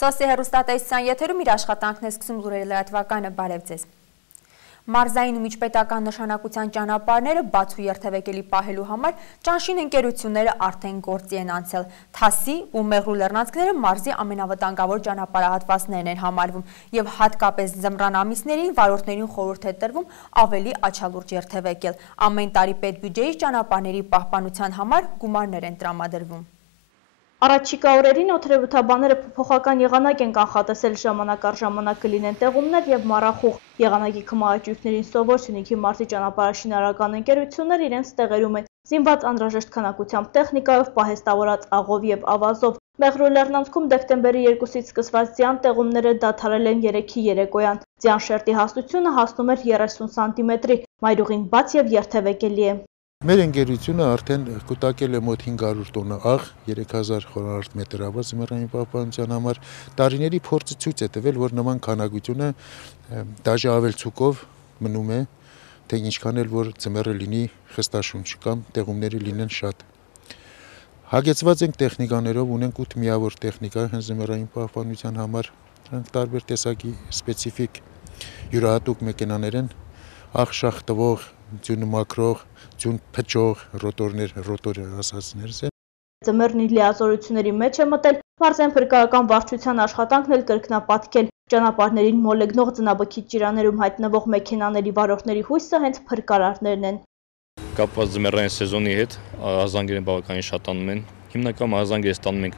Սոսի հեռուստատեսության եթերում իր աշխատանքն է սկսում լուրերի լրատվականը, բարև ձեզ։ Մարզային ու միջպետական նշանակության ճանապարհները բաց ու երթևեկելի պահելու համար ճանշին ընկերությունները արդեն գործի են անցել։ Թասի ու Մեղրու լեռնանցքները մարզի ամենավտանգավոր ճանապարհահատվածներն են համարվում եւ հատկապես ձմռան ամիսներին վարորդներին խորհուրդ է տրվում ավելի աչալուրջ երթևեկել։ Ամեն տարի պետբյուջեից ճանապարհների պահպանության համար գումարներ են տրամադրվում։ Առաջիկա օրերին օդերևութաբանները փոփոխական եղանակ են կանխատեսել, ժամանակ առ ժամանակ կլինեն տեղումներ եւ մառախուղ։ Եղանակի քմահաճույքներին սովոր Սյունիքի մարզի ճանապարհաշինարարական ընկերությունները իրենց տեղերում են զինված անհրաժեշտ քանակությամբ տեխնիկայով, պահեստավորած աղով եւ ավազով։ Մեղրու լեռնանցքում դեկտեմբերի 2-ից սկսված ձյան տեղումները դադարել են 3-ի երեկոյան։ Ձյան շերտի հաստությունը հասնում էր 30 սանտիմետրի, մայրուղին բաց եւ երթևեկելի է։ Մեր ընկերությունը արդեն կուտակել է մոտ 500 տոննա աղ, 3000 խորանարդ մետր ավազ ձմեռային պահպանության համար։ Տարիների փորձը ցույց է տվել, որ նման քանակությունը դաժե ավել ցուկով մնում է, թե ինչքան էլ որ ձմեռը լինի խստաշունչ կամ տեղումները լինեն շատ։ Հագեցված ենք տեխնիկաներով, ունենք 8 միավոր տեխնիկա հենց ձմեռային պահպանության համար, դրանք տարբեր տեսակի սպეციფიկ յուրահատուկ մեքենաներ են, աղ շախտվող, ձյուն մաքրող, ձյուն փչող ռոտորը ասածներս են։ Ձմեռն իր լիազորությունների մեջ է մտել, մարզային փրկարարական վարչության աշխատանքն էլ կրկնապատկել։ Ճանապարհներին մոլեգնող ձնաբքիչ ջրաներում հայտնվող մեքենաների վարորդների հույսը հենց փրկարարներն են։ Կապված ձմեռային սեզոնի հետ ահազանգերն բավականին շատանում են։ Հիմնական ահազանգերը ստանում ենք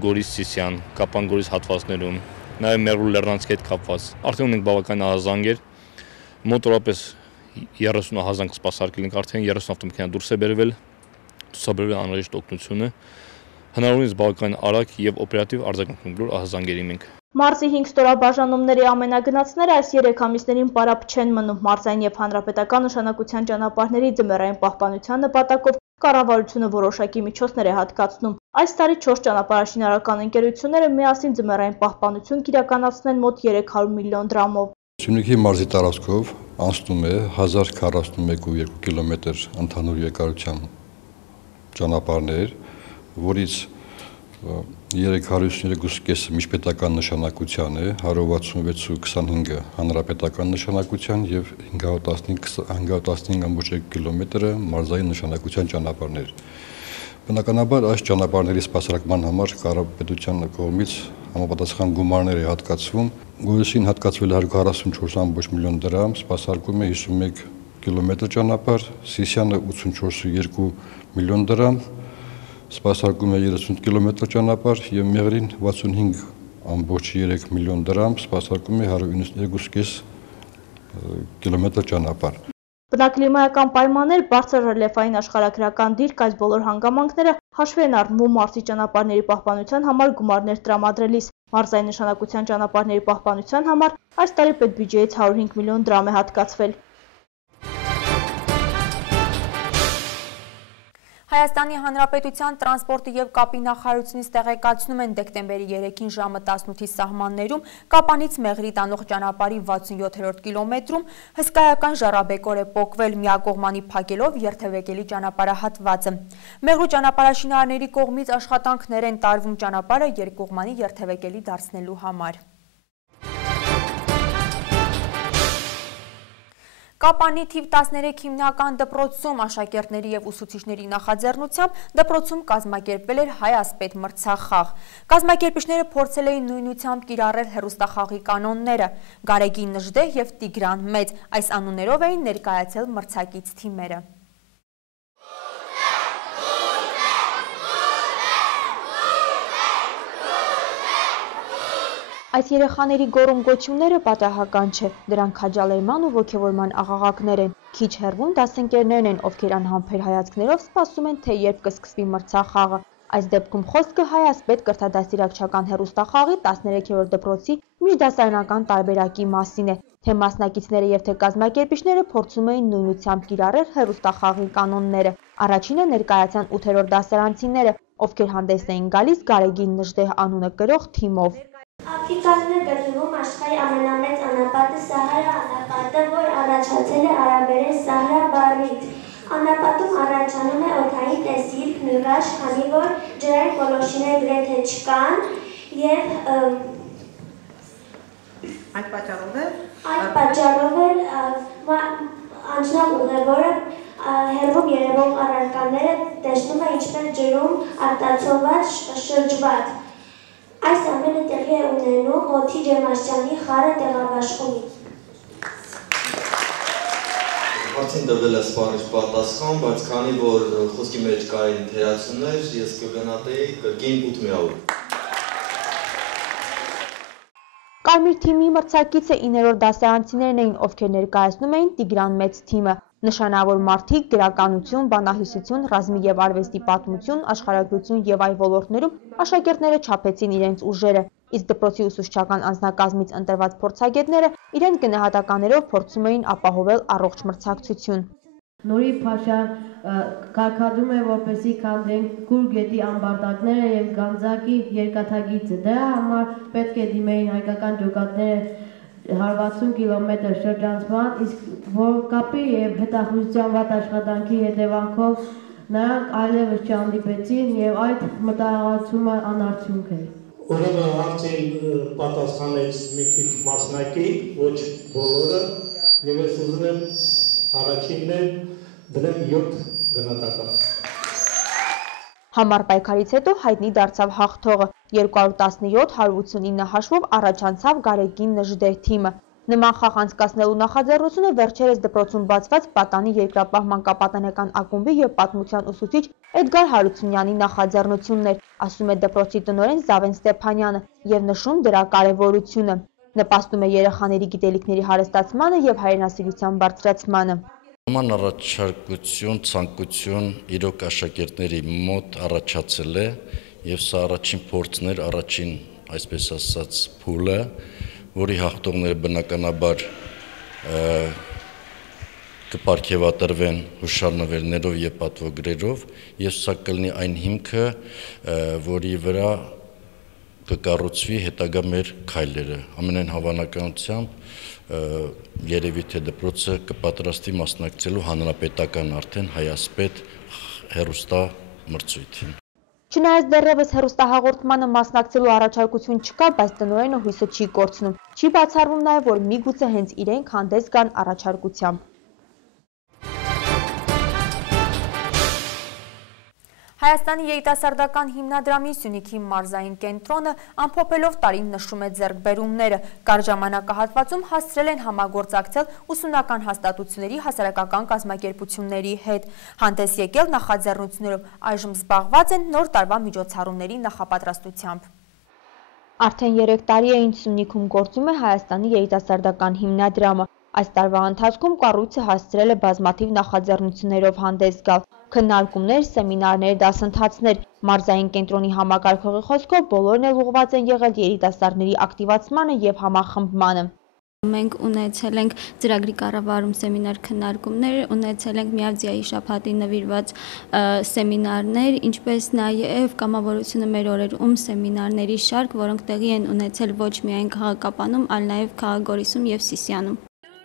Գորիս-Սիսիան, Կապան-Գորիս հատվածներում, նաև Մեղրու լեռնանցքի հետ կապված։ Արդեն ունենք բավական ահազանգեր, մոտորապես 30 ահազանգ սպասարկել ենք, արդեն 30 ավտոմեքենա դուրս է բերվել, ցուցաբերվել անհրաժեշտ օգնությունը։ Հնարավորինս բավական արագ եւ օպերատիվ արձագանքում ահազանգերի մենք։ Մարզի 5 ստորաբաժանումների ամենագնացները այս 3 ամիսներին պարապ չեն մնում։ Մարզային եւ հանրապետական նշանակության ճանապարհների ձմեռային պահպանության նպատակով կառավարությունը որոշակի միջոցներ է հատկացնում։ Այս տարի 4 ճանապարհաշինարարական ընկերությունները միասին ձմեռային պահպանություն կիրականացնեն մոտ 300 միլիոն դրամով։ Սյունիքի մարզի տարածքով անցնում է 1041.2 կիլոմետր ընդհանուր երկարության ճանապարհներ, որից 353.5 միջպետական նշանակության է, 166.25 հանրապետական նշանակության եւ 515.2 կիլոմետրը մարզային նշանակության ճանապարհներ։ Բնականաբար այս ճանապարհների սպասարկման համար կառավարության կողմից համապատասխան գումարներ է հատկացվում։ Գորիսին հատկացվել 144.5 միլիոն դրամ, սպասարկում է 51 կիլոմետր ճանապարհ, Սիսիանը 84.2 միլիոն դրամ, սպասարկում է 30 կիլոմետր ճանապարհ եւ Մեղրին 65.3 միլիոն դրամ, սպասարկում է 192.5 կիլոմետր ճանապարհ։ Բնակլիմայական պայմաններ, բարձր ռելիեֆային աշխարհագրական դիրք, այս բոլոր հանգամանքները հաշվի են առնվում մարզի ճանապարհների պահպանության համար գումարներ տրամադրելիս։ Մարզային նշանակության ճանապարհների պահպանության համար այս տարի պետբյուջեից 105 միլիոն դրամ է հատկացվել։ Հայաստանի Հանրապետության տրանսպորտի եւ կապի նախարարությունից տեղեկացնում են դեկտեմբերի 3-ին ժամը 18-ի սահմաններում Կապանից Մեղրի տանող ճանապարհի 67-րդ կիլոմետրում հսկայական ժառաբեկոր է պոկվել միակողմանի փակելով երթևեկելի ճանապարհահատվածը։ Մեղրու ճանապարհաշինարարների կողմից աշխատանքներ են տարվում ճանապարհը երկկողմանի երթևեկելի դարձնելու համար։ Կապանի թիվ 13 հիմնական դպրոցում աշակերտների եւ ուսուցիչների նախաձեռնությամբ դպրոցում կազմակերպվել էր հայ ասպետ մրցախաղ։ Կազմակերպիչները փորձել էին նույնությամբ կիրառել հեռուստախաղի կանոնները։ Գարեգին Նժդեհ եւ Տիգրան Մեծ այս անուններով էին ներկայացել մրցակից թիմերը։ Այս երեխաների գոռում-գոչյունները պատահական չէ, դրանք քաջալերման ու ոգևորման աղաղակներ են։ Քիչ հեռվում դասընկերներն են, ովքեր անհամբեր հայացքներով սպասում են, թե երբ կսկսվի մրցախաղը։ Այս դեպքում խոսքը հայ ասպետ կրթադաստիարակչական հեռուստախաղի 13-րդ դպրոցի միջդասարանական տարբերակի մասին է, թե մասնակիցները եւ թե կազմակերպիչները փորձում էին նույնությամբ կիրառել հեռուստախաղի կանոնները։ Առաջինը ներկայացան 8-րդ դասարանցիները, ովքեր հանդես էին գալիս Գարեգին Նժդեհ անունը կրող թիմով։ Աֆրիկայում է գտնվում աշխարհի ամենամեծ անապատը Սահարա անապատը, որ առաջացել է արաբերեն Սահրա բառից։ Անապատում առաջանում է օդային տեսիլք, նվաճ, քանի որ ջրային գոլորշիներ գրեթե չկան եւ Այդ պատճառով էլ անձնավ ուղևորը հեռվում երևող առարկաները տեսնում է ինչպես ջրում արտացոլված շրջված։ Այս ամենը տեղի է ունենում օդի ջերմաստիճանի խառը տեղաբաշխումից։ Արդեն տվել է սպառիչ պատասխան, բայց քանի որ խոսքի մեջ կային թերացումներ, ես կգնահատեի կրկին 8 միավոր։ Կարմիր թիմի մրցակիցը 9-րդ դասարանցիներն էին, ովքեր ներկայացնում էին Տիգրան մեծ թիմը։ Նշանավոր մարդիկ գրականություն, բանահյուսություն, ռազմի եւ արվեստի պատմություն, աշխարհագրություն եւ այլ ոլորտներում աշակերտները չափեցին իրենց ուժերը, իսկ դպրոցի ուսուցչական անձնակազմից ընտրված փորձագետները իրենց գնահատականներով փորձում էին ապահովել առողջ մրցակցություն։ Նորի Փաշան կարգադրում է, որպեսզի քանդեն Կուր գետի ամբարտակները եւ Գանձակի երկաթագիծը։ Դրա համար պետք է դիմեին հայկական ջոկատները 160 կիլոմետր շրջանցման, իսկ որ կապի եւ հետախուզության վատ աշխատանքի հետևանքով նրանք այլևս չհանդիպեցին եւ այդ մտահղացումը անարդյունք էր։ Ուրեմն հարցին պատասխանեց մի քիչ մասնակի, ոչ բոլորը, եւ ես ուզում եմ առաջինն է դրեմ 7 գնահատական։ Համառ պայքարից հետո հայտնի դարձավ հաղթողը, 217-189 հաշվով առաջանցավ Գարեգին Նժդեհ թիմը։ Նման խաղ անցկացնելու նախաձեռնությունը վերջերս դպրոցում բացված Պատանի երկրապահ մանկապատանեկան ակումբի եւ պատմության ուսուցիչ Էդգար Հարությունյանի նախաձեռնությունն էր, ասում է դպրոցի տնօրեն Զավեն Ստեփանյանը եւ նշում դրա կարեւորությունը։ Նպաստում է երեխաների գիտելիքների հարստացմանը եւ հայրենասիրության բարձրացմանը։ Նման առաջարկություն, ցանկություն իրոք աշակերտների մոտ առաջացել է եւ սա առաջին փորձն էր, առաջին, այսպես ասած, փուլը, որի հաղթողները բնականաբար կպարգևատրվեն հուշանվերներով եւ պատվոգրերով, եւ սա կլինի այն հիմքը, որի վրա կկառուցվի հետագա մեր քայլերը։ Ամենայն հավանականությամբ երևի թե դպրոցը կպատրաստի մասնակցելու հանրապետական արդեն հայասպետ հեռուստա մրցույթին։ Չնայած դեռևս հեռուստահաղորդմանը մասնակցելու առաջարկություն չկա, բայց տնօրենը հույսը չի կորցնում։ Չի բացառվում նաև, որ միգուցե հենց իրենք հանդես գան առաջարկությամբ։ Հայաստանի երիտասարդական հիմնադրամի Սյունիքի մարզային կենտրոնը ամփոփելով տարին նշում է ձեռքբերումները։ Կարճ ժամանակահատվածում հասցրել են համագործակցել ուսումնական հաստատությունների հասարակական կազմակերպությունների հետ։ Հանդես եկել նախաձեռնություններով, այժմ զբաղված են նոր տարվա միջոցառումների նախապատրաստությամբ։ Արդեն 3 տարի է ինչ Սյունիքում գործում է Հայաստանի երիտասարդական հիմնադրամը։ Այս տարվա ընթացքում կառույցը հասցրել է բազմաթիվ նախաձեռնություններով հանդես գալ։ Քննարկումներ, սեմինարներ, դասընթացներ, մարզային կենտրոնի համակարգողի խոսքով բոլորն էլ ուղղված են եղել երիտասարդների ակտիվացմանը եւ համախմբմանը։ Մենք ունեցել ենք ծրագրի կառավարում սեմինար քննարկումներ, ունեցել ենք Միավձիայի շաբաթի նվիրված սեմինարներ, ինչպես նաև կամավորությունը մեր օրերում սեմինարների շարք, որոնք տեղի են ունեցել ոչ միայն քաղաքապանում, այլ նաև Քաղաքգորիսում եւ Սիսիանում։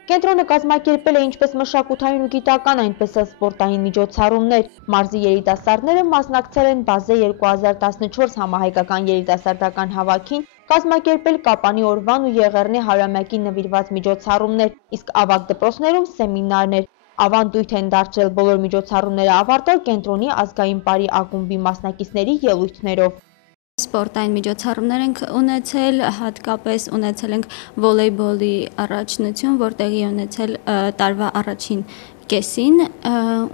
Կենտրոնը կազմակերպել է ինչպես մշակութային ու գիտական, այնպես էլ սպորտային միջոցառումներ։ Մարզի երիտասարդները մասնակցել են Բազե 2014 համահայկական երիտասարդական հավաքին, կազմակերպել Կապանի օրվան ու Եղեռնի 100-ամյակին նվիրված միջոցառումներ, իսկ ավագ դպրոցներում սեմինարներ։ Ավանդույթ են դարձրել բոլոր միջոցառումները ավարտել կենտրոնի ազգային պարի ակումբի մասնակիցների ելույթներով։ Սպորտային միջոցառումներ ենք ունեցել, հատկապես ունեցել ենք վոլեյբոլի առաջնություն, որտեղի ունեցել տարվա առաջին կեսին,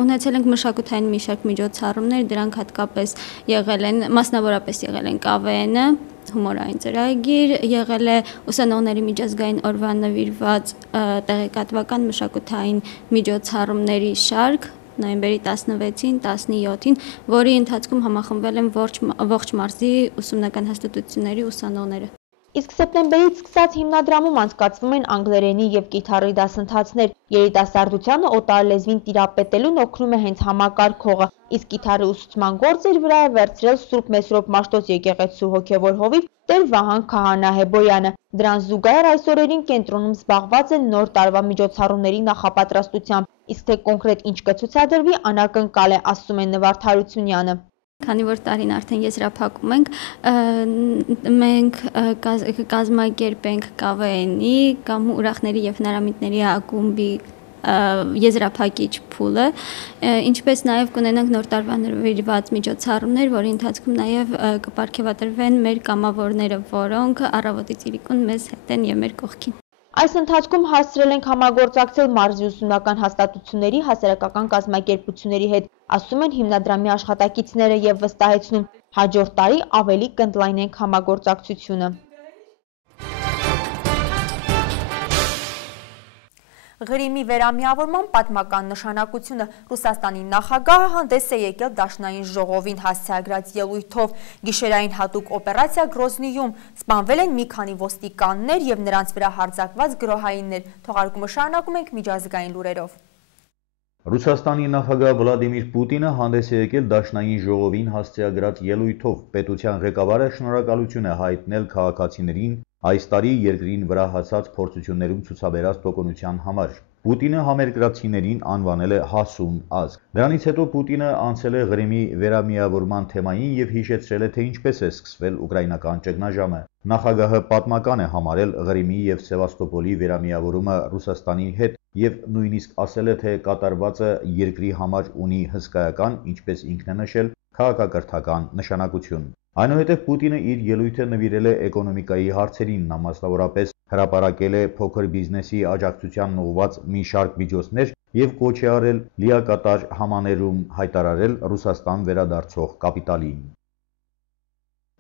ունեցել ենք մշակութային մի շարք միջոցառումներ, դրանք հատկապես եղել են, մասնավորապես եղել են ԿՎՆ-ը, հումորային ծրագիր, եղել է ուսանողների միջազգային օրվան նվիրված տեղեկատվական մշակութային միջոցառումների շարք, նոյեմբերի 16-ին, 17-ին, որի ընթացքում համախմբվել են ողջ մարզի ուսումնական հաստատությունների ուսանողները։ Իսկ սեպտեմբերից սկսած հիմնադրամում անցկացվում են անգլերենի եւ կիթառի դասընթացներ։ Երիտասարդությանը օտար լեզվին տիրապետելուն օգնում է հենց համակարգողը, իսկ կիթառի ուսուցման գործը իր վրա է վերցրել Սուրբ Մեսրոպ Մաշտոց եկեղեցու հոգևոր հովիվ Տեր Վահան Քահանա-Հեբոյանը։ Դրան զուգահեռ այս օրերին կենտրոնում զբաղված են նոր տարվա միջոցառումների նախապատրաստությամբ, իսկ թե կոնկրետ ինչ կցուցադրվի, անակնկալ է, ասում է Նվարդ Հարությունյանը։ Քանի որ տարին արդեն եզրափակում ենք, մենք կազմակերպենք ԿՎՆ-ի կամ ուրախների եւ հնարամիտների ակումբի եզրափակիչ փուլը, ինչպես նաև կունենանք նոր տարվա նվիրված միջոցառումներ, որի ընթացքում նաև կպարգևատրվեն մեր կամավորները, որոնք առավոտից իրիկուն մեզ հետ են եւ մեր կողքին։ Այս ընթացքում հասցրել ենք համագործակցել մարզի ուսումնական հաստատությունների, հասարակական կազմակերպությունների հետ, ասում են հիմնադրամի աշխատակիցները եւ վստահեցնում, հաջորդ տարի ավելի կընդլայնենք համագործակցությունը։ Ղրիմի վերամիավորման պատմական նշանակությունը Ռուսաստանի նախագահը հանդես է եկել Դաշնային ժողովին հասցեագրած ելույթով գիշերային հատուկ օպերացիա Գրոզնիում սպանվել են մի քանի ոստիկաններ եւ նրանց վրա հարձակված գրոհայիններ։ Թողարկումը շարունակում ենք միջազգային լուրերով։ Ռուսաստանի նախագահ Վլադիմիր Պուտինը հանդես է եկել Դաշնային ժողովին հասցեագրած ելույթով պետության ղեկավարը շնորհակալություն է հայտնել քաղաքացիներին այս տարի երկրին վրա հասած փորձություններում ցուցաբերած տոկունության համար։ Պուտինը համերկրացիներին անվանել է հասուն ազգ։ Դրանից հետո Պուտինը անցել է Ղրիմի վերամիավորման թեմային եւ հիշեցրել է, թե ինչպես է սկսվել ուկրաինական ճգնաժամը։ Նախագահը պատմական է համարել Ղրիմի եւ Սևաստոպոլի վերամիավորումը Ռուսաստանի հետ եւ նույնիսկ ասել է, թե կատարվածը երկրի համար ունի հսկայական, ինչպես ինքն է նշել, քաղաքակրթական նշանակություն։ Այնուհետև Պուտինը իր ելույթը նվիրել է էկոնոմիկայի հարցերին, նա մասնավորապես հրապարակել է փոքր բիզնեսի աջակցությանն ուղղված մի շարք միջոցներ եւ կոչ է արել լիակատար համաներում հայտարարել Ռուսաստան վերադարձող կապիտալին։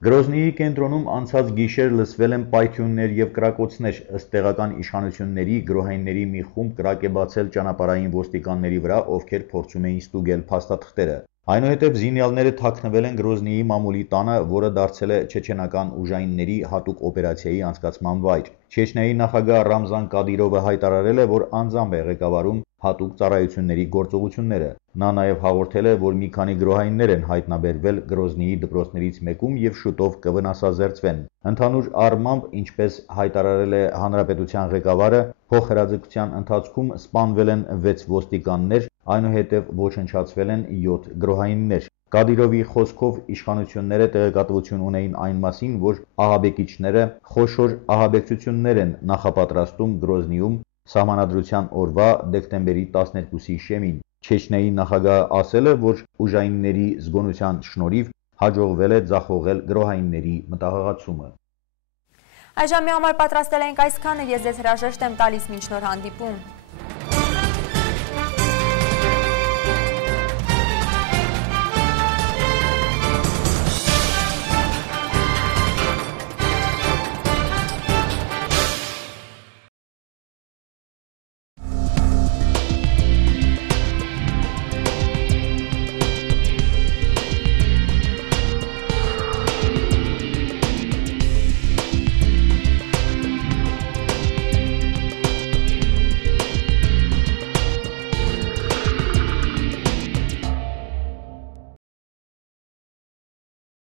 Գրոզնիի կենտրոնում անցած գիշեր լսվել են պայթյուններ եւ կրակոցներ, ըստ տեղական իշխանությունների գրոհայինների մի խումբ կրակ է բացել ճանապարհային ոստիկանների վրա, ովքեր փորձում էին ստուգել փաստաթղթերը։ Այնուհետև զինյալները թաքնվել են Գրոզնիի մամուլի տանը, որը դարձել է չեչենական ուժայինների հատուկ օպերացիայի անցկացման վայր։ Չեչնիայի նախագահ Ռամզան Կադիրովը հայտարարել է, որ անձամբ է ղեկավարում հատուկ ծառայությունների գործողությունները։ Նա նաև հաղորդել է, որ մի քանի գրոհայիններ են հայտնաբերվել Գրոզնիի դպրոցներից մեկում եւ շուտով կվնասազերծվեն։ Ընդհանուր առմամբ, ինչպես հայտարարել է հանրապետության ղեկավարը, փոխհրաձգության ընթացքում սպանվել են 6 ոստիկաններ, այնուհետև ոչնչացվել են 7 գրոհայիններ։ Կադիրովի խոսքով իշխանությունները տեղեկատվություն ունեին այն մասին, որ ահաբեկիչները խոշոր ահաբեկչություններ են նախապատրաստում Գրոզնիում Սահմանադրության օրվա դեկտեմբերի 12-ի շեմին։ Չեչնիայի նախագահը ասել է, որ ուժայինների զգոնության շնորհիվ հաջողվել է ձախողել գրոհայինների մտահղացումը։ Այժմի համար պատրաստել ենք այսքանը, ես ձեզ հրաժեշտ եմ տալիս մինչ նոր հանդիպում։